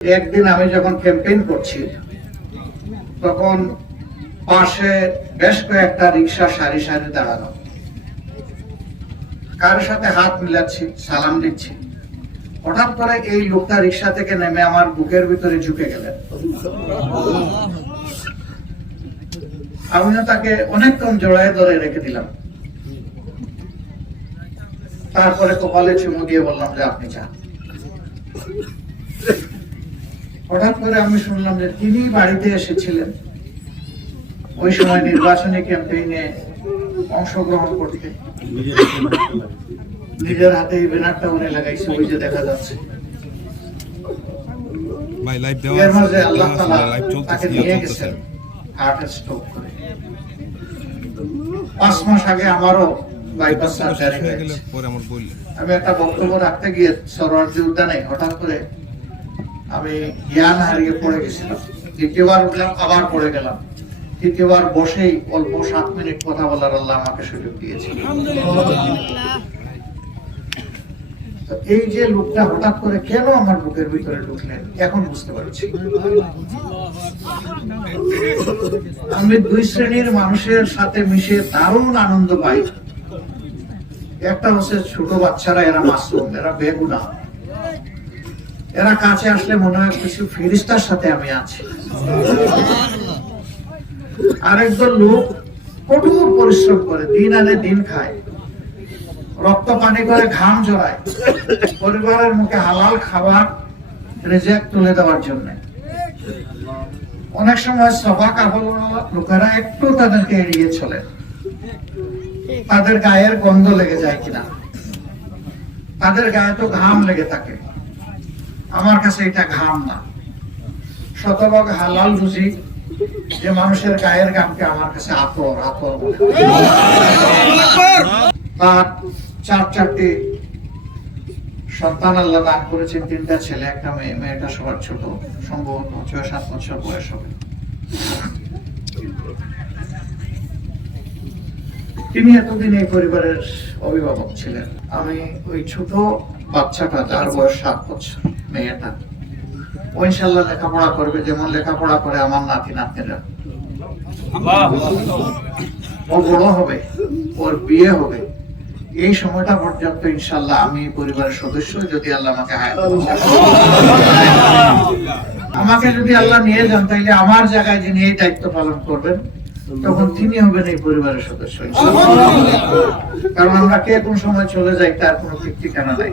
একদিন আমি যখন ক্যাম্পেইন করছি, তখন পাশে বেশ কয়েকটা রিক্সা সারি সারি দাঁড়ানো। কারোর সাথে হাত মিলাচ্ছি, সালাম দিচ্ছি। হঠাৎ করে এই লোকটা রিক্সা থেকে নেমে আমার বুকের ভিতরে ঝুঁকে গেলেন। আমিও তাকে অনেকক্ষণ জড়ায় ধরে রেখে দিলাম। তারপরে কপালে চুমু দিয়ে বললাম যে, আপনি যান। হঠাৎ করে আমি শুনলাম যে তিনি বাড়িতে এসেছিলেন। ওই সময় নির্বাচনী ক্যাম্পেইনে অংশগ্রহণ করতে। নিজের হাতে এই ব্যানারটা উনি লাগাইছে ওই যে দেখা যাচ্ছে। ভাই লাইভ দেওয়া এর মাঝে আল্লাহ তাআলা তাকে নিয়ে ইয়ে গেছেন চলতেছে স্ট্রোক করে। পাঁচ মাস আগে আমারও বাইপাস সার্জারি হয়েছে। পরে আমার বললে আমি একটা বক্তব্য রাখতে গিয়ে সরোয়ার্জি উদ্যানে হঠাৎ করে আমি জ্ঞান হারিয়ে পড়ে গেছিলাম। দ্বিতীয়বার উঠলাম, আবার পড়ে গেলাম। তৃতীয়বার বসেই অল্প সাত মিনিট কথা বলার আল্লাহ আমাকে সুযোগ দিয়েছে এই যে লোকটা হঠাৎ করে কেন আমার বুকের ভিতরে ঢুকলেন, এখন বুঝতে পারছি। আমি দুই শ্রেণির মানুষের সাথে মিশে দারুণ আনন্দ পাই। একটা হচ্ছে ছোট বাচ্চারা, এরা মাসুম এরা বেগুনা। এরা কাছে আসলে মনে হয় কিছু ফেরিস্তার সাথে আমি আছি। আরেকজন লোক কঠোর পরিশ্রম করে, দিন আনে দিন খায়। রক্ত পানি করে ঘাম জড়ায়। পরিবারের মুখে হালাল খাবার রেজেক্ট তুলে দেওয়ার জন্য। অনেক সময় সভা কাপড় লোকেরা একটু তাদেরকে এড়িয়ে চলে। তাদের গায়ের গন্ধ লেগে যায় কিনা। তাদের গায়ে তো ঘাম লেগে থাকে। আমার কাছে এটা ঘাম না। শতভাগ হালাল রুজি যে মানুষের গায়ের ঘামকে আমার কাছে আতর আতর তার চার চারটি সন্তান আল্লাহ দান করেছেন, তিনটা ছেলে, একটা মেয়ে, মেয়েটা সবার ছোট, সম্ভবত ছয়, সাত বছর বয়স হবে। তিনি এতদিন এই পরিবারের অভিভাবক ছিলেন। আমি ওই ছোট বাচ্চাটা, যার বয়স সাত বছর। মেয়েটা। ও ইনশাল্লাহ লেখাপড়া করবে যেমন লেখাপড়া করে আমার নাতি নাতনিরা। ও বড় হবে ওর বিয়ে হবে। এই সময়টা পর্যন্ত ইনশাল্লাহ আমি পরিবারের সদস্য যদি আল্লাহ আমাকে আমাকে যদি আল্লাহ নিয়ে যান তাইলে আমার জায়গায় যিনি এই দায়িত্ব পালন করবেন তখন তিনি হবেন এই পরিবারের সদস্য কারণ আমরা কে কোন সময় চলে যাই তার কোনো ঠিক ঠিকানা নাই।